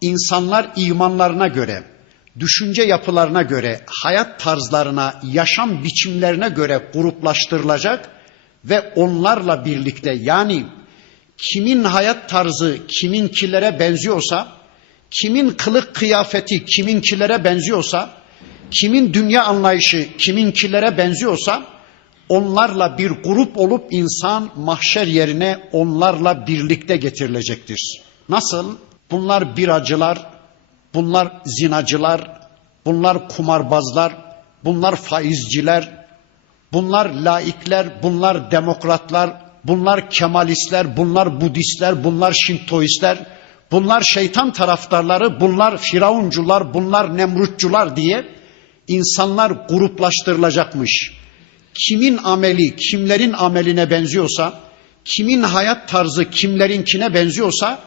insanlar imanlarına göre, düşünce yapılarına göre, hayat tarzlarına, yaşam biçimlerine göre gruplaştırılacak ve onlarla birlikte yani kimin hayat tarzı kiminkilere benziyorsa, kimin kılık kıyafeti kiminkilere benziyorsa, kimin dünya anlayışı kiminkilere benziyorsa onlarla bir grup olup insan mahşer yerine onlarla birlikte getirilecektir. Nasıl? Bunlar biracılar, bunlar zinacılar, bunlar kumarbazlar, bunlar faizciler, bunlar laikler, bunlar demokratlar, bunlar kemalistler, bunlar budistler, bunlar şintoistler, bunlar şeytan taraftarları, bunlar firavuncular, bunlar nemrutçular diye insanlar gruplaştırılacakmış. Kimin ameli kimlerin ameline benziyorsa, kimin hayat tarzı kimlerinkine benziyorsa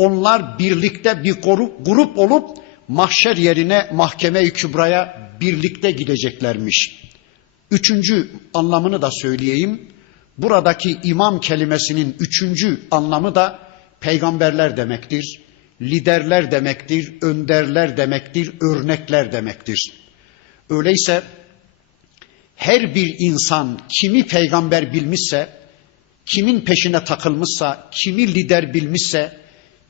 onlar birlikte bir grup, grup olup mahşer yerine mahkeme-i kübraya birlikte gideceklermiş. Üçüncü anlamını da söyleyeyim. Buradaki imam kelimesinin üçüncü anlamı da peygamberler demektir, liderler demektir, önderler demektir, örnekler demektir. Öyleyse her bir insan kimi peygamber bilmişse, kimin peşine takılmışsa, kimi lider bilmişse,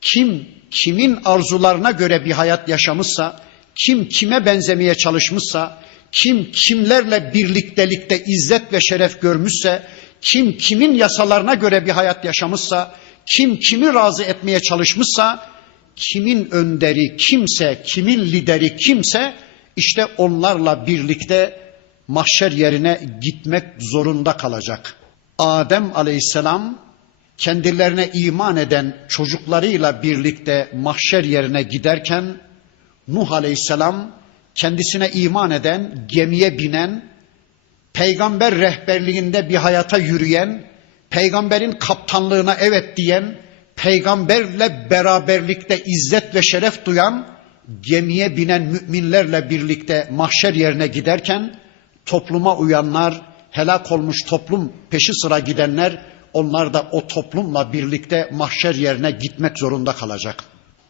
kim kimin arzularına göre bir hayat yaşamışsa, kim kime benzemeye çalışmışsa, kim kimlerle birliktelikte izzet ve şeref görmüşse, kim kimin yasalarına göre bir hayat yaşamışsa, kim kimi razı etmeye çalışmışsa, kimin önderi kimse, kimin lideri kimse işte onlarla birlikte mahşer yerine gitmek zorunda kalacak. Adem aleyhisselam kendilerine iman eden çocuklarıyla birlikte mahşer yerine giderken Nuh aleyhisselam kendisine iman eden, gemiye binen, peygamber rehberliğinde bir hayata yürüyen, peygamberin kaptanlığına evet diyen, peygamberle beraberlikte izzet ve şeref duyan, gemiye binen müminlerle birlikte mahşer yerine giderken topluma uyanlar, helak olmuş toplum peşi sıra gidenler onlar da o toplumla birlikte mahşer yerine gitmek zorunda kalacak.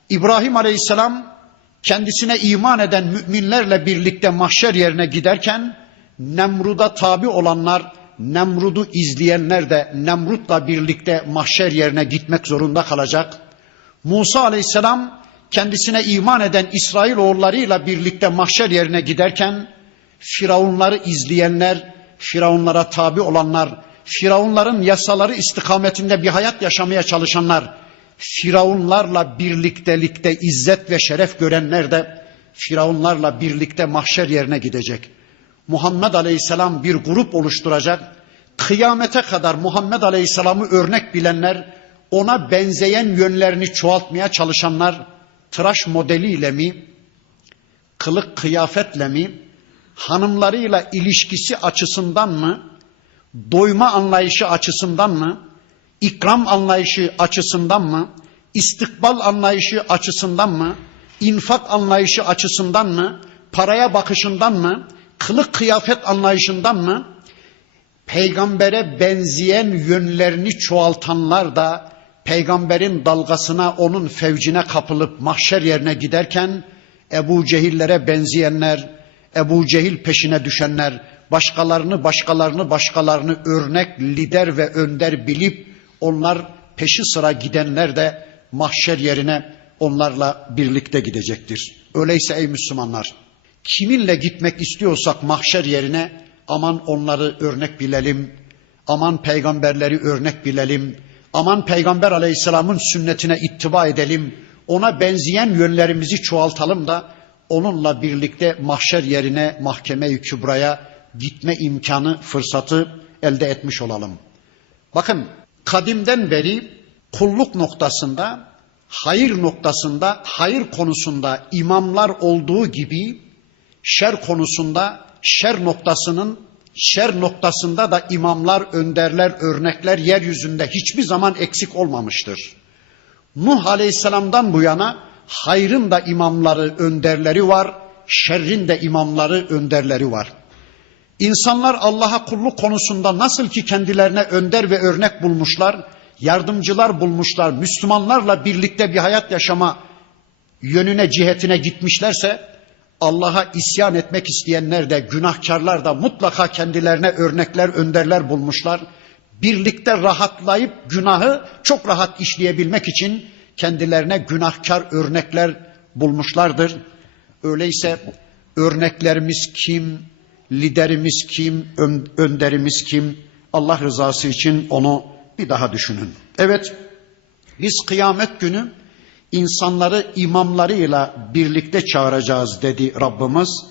İbrahim Aleyhisselam kendisine iman eden müminlerle birlikte mahşer yerine giderken Nemrud'a tabi olanlar, Nemrud'u izleyenler de Nemrut'la birlikte mahşer yerine gitmek zorunda kalacak. Musa Aleyhisselam kendisine iman eden İsrail oğullarıyla birlikte mahşer yerine giderken Firavunları izleyenler, Firavunlara tabi olanlar, Firavunların yasaları istikametinde bir hayat yaşamaya çalışanlar, Firavunlarla birliktelikte izzet ve şeref görenler de Firavunlarla birlikte mahşer yerine gidecek. Muhammed Aleyhisselam bir grup oluşturacak. Kıyamete kadar Muhammed Aleyhisselam'ı örnek bilenler, ona benzeyen yönlerini çoğaltmaya çalışanlar, tıraş modeliyle mi, kılık kıyafetle mi, hanımlarıyla ilişkisi açısından mı, doyma anlayışı açısından mı, ikram anlayışı açısından mı, istikbal anlayışı açısından mı, infak anlayışı açısından mı, paraya bakışından mı, kılık kıyafet anlayışından mı, peygambere benzeyen yönlerini çoğaltanlar da peygamberin dalgasına, onun fevcine kapılıp mahşer yerine giderken Ebu Cehillere benzeyenler, Ebu Cehil peşine düşenler, başkalarını başkalarını başkalarını örnek, lider ve önder bilip onlar peşi sıra gidenler de mahşer yerine onlarla birlikte gidecektir. Öyleyse ey Müslümanlar, kiminle gitmek istiyorsak mahşer yerine aman onları örnek bilelim, aman peygamberleri örnek bilelim, aman peygamber aleyhisselamın sünnetine ittiba edelim, ona benzeyen yönlerimizi çoğaltalım da onunla birlikte mahşer yerine mahkeme-i kübraya gitme imkanı, fırsatı elde etmiş olalım. Bakın kadimden beri kulluk noktasında, hayır noktasında, hayır konusunda imamlar olduğu gibi şer konusunda, şer noktasının şer noktasında da imamlar, önderler, örnekler yeryüzünde hiçbir zaman eksik olmamıştır. Nuh Aleyhisselam'dan bu yana hayrın da imamları, önderleri var, şerrin de imamları, önderleri var. İnsanlar Allah'a kulluk konusunda nasıl ki kendilerine önder ve örnek bulmuşlar, yardımcılar bulmuşlar, Müslümanlarla birlikte bir hayat yaşama yönüne cihetine gitmişlerse Allah'a isyan etmek isteyenler de günahkarlar da mutlaka kendilerine örnekler, önderler bulmuşlar. Birlikte rahatlayıp günahı çok rahat işleyebilmek için kendilerine günahkar örnekler bulmuşlardır. Öyleyse örneklerimiz kim, liderimiz kim, ön- önderimiz kim? Allah rızası için onu bir daha düşünün. Evet, biz kıyamet günü insanları imamlarıyla birlikte çağıracağız dedi Rabbimiz.